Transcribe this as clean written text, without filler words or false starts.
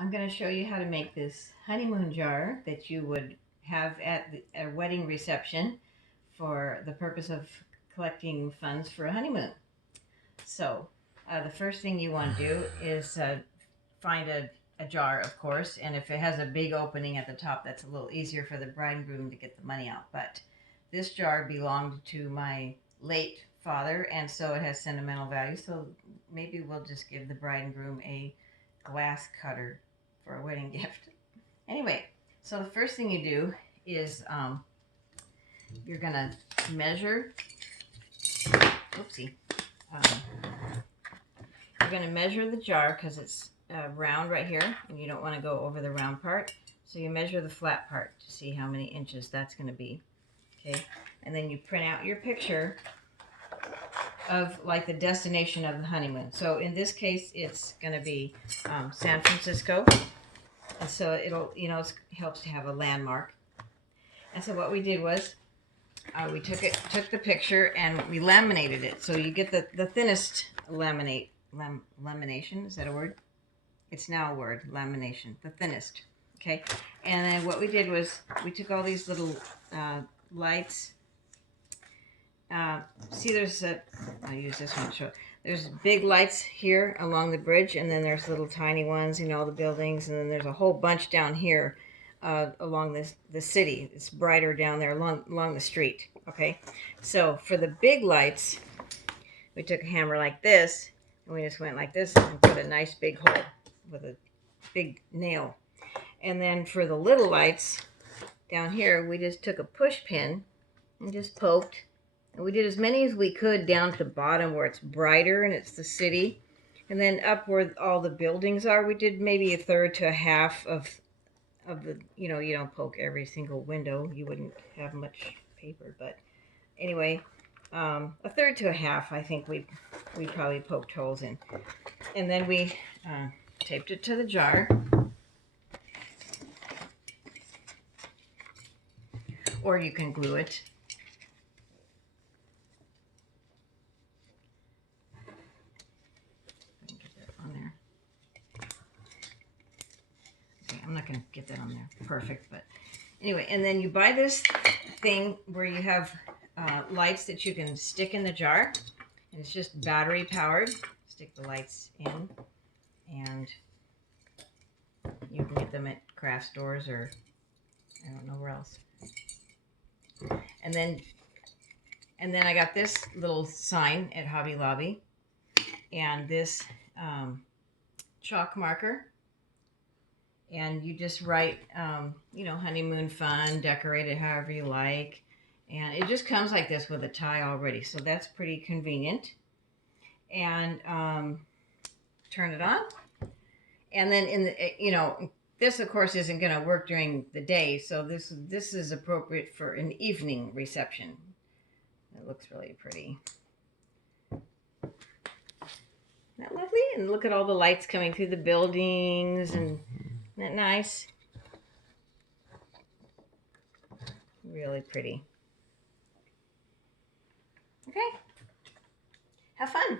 I'm going to show you how to make this honeymoon jar that you would have at a wedding reception for the purpose of collecting funds for a honeymoon. So the first thing you want to do is find a jar, of course, and if it has a big opening at the top, that's a little easier for the bride and groom to get the money out. But this jar belonged to my late father, and so it has sentimental value. So maybe we'll just give the bride and groom a glass cutter for a wedding gift. Anyway, so the first thing you do is you're gonna measure. Oopsie. Um, you're gonna measure the jar because it's round right here, and you don't want to go over the round part. So you measure the flat part to see how many inches that's going to be. Okay, and then you print out your picture of like the destination of the honeymoon. So in this case, it's going to be San Francisco. And so it'll, it helps to have a landmark. And so what we did was we took the picture and we laminated it. So you get the thinnest lamination. Is that a word? It's now a word, lamination, the thinnest. Okay. And then what we did was we took all these little lights. See, I'll use this one to show. There's big lights here along the bridge, and then there's little tiny ones in all the buildings, and then there's a whole bunch down here along the city. It's brighter down there along the street. Okay, so for the big lights, we took a hammer like this, and we just went like this and put a nice big hole with a big nail. And then for the little lights down here, we just took a push pin and just poked. And we did as many as we could down to the bottom where it's brighter and it's the city. And then up where all the buildings are, we did maybe a third to a half of the, you don't poke every single window. You wouldn't have much paper. But anyway, a third to a half, I think we probably poked holes in. And then we taped it to the jar. Or you can glue it. I'm not going to get that on there perfect, but anyway, and then you buy this thing where you have lights that you can stick in the jar, and it's just battery powered. Stick the lights in, and you can get them at craft stores or I don't know where else. And then I got this little sign at Hobby Lobby, and this chalk marker. And you just write, honeymoon fund, decorate it however you like. And it just comes like this with a tie already. So that's pretty convenient. And turn it on. And then this of course isn't going to work during the day. So this is appropriate for an evening reception. It looks really pretty. Isn't that lovely? And look at all the lights coming through the buildings and isn't that nice? Really pretty. Okay. Have fun.